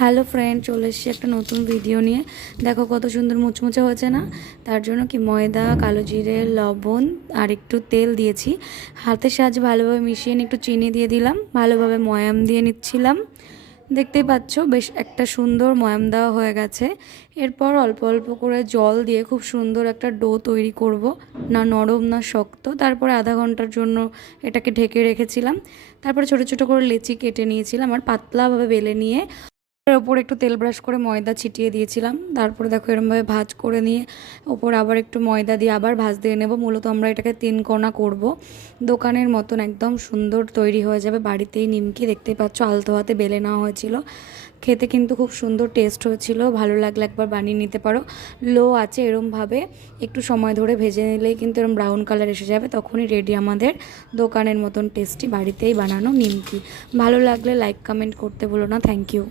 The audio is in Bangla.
হ্যালো ফ্রেন্ড, চলে এসেছি একটা নতুন ভিডিও নিয়ে। দেখো কত সুন্দর মুচমুচে হয়েছে না? তার জন্য কি ময়দা, কালো জিরে, লবণ আর একটু তেল দিয়েছি। হাতের সাহায্যে ভালোভাবে মিশিয়ে নিয়ে একটু চিনি দিয়ে দিলাম। ভালোভাবে ময়াম দিয়ে নিচ্ছিলাম। দেখতেই পাচ্ছ, বেশ একটা সুন্দর ময়াম দেওয়া হয়ে গেছে। এরপর অল্প অল্প করে জল দিয়ে খুব সুন্দর একটা ডো তৈরি করব। না নরম, না শক্ত। তারপরে আধা ঘণ্টার জন্য এটাকে ঢেকে রেখেছিলাম। তারপরে ছোটো ছোটো করে লেচি কেটে নিয়েছিলাম আর পাতলাভাবে বেলে নিয়ে এর ওপর একটু তেল ব্রাশ করে ময়দা ছিটিয়ে দিয়েছিলাম। তারপরে দেখো এরমভাবে ভাজ করে নিয়ে ওপর আবার একটু ময়দা দিয়ে আবার ভাজ দিয়ে নেব। মূলত আমরা এটাকে তিন কোনা করব। দোকানের মতন একদম সুন্দর তৈরি হয়ে যাবে। বাড়িতেই নিমকি দেখতেই পাচ্ছ, আলতো হাতে বেলে নেওয়া হয়েছিল। খেতে কিন্তু খুব সুন্দর টেস্ট হয়েছিল। ভালো লাগলে একবার বানিয়ে নিতে পারো। লো আছে এরমভাবে। একটু সময় ধরে ভেজে নিলেই কিন্তু এরম ব্রাউন কালার এসে যাবে। তখনই রেডি আমাদের দোকানের মতন টেস্টি বাড়িতেই বানানো নিমকি। ভালো লাগলে লাইক কমেন্ট করতে বলো না। Thank you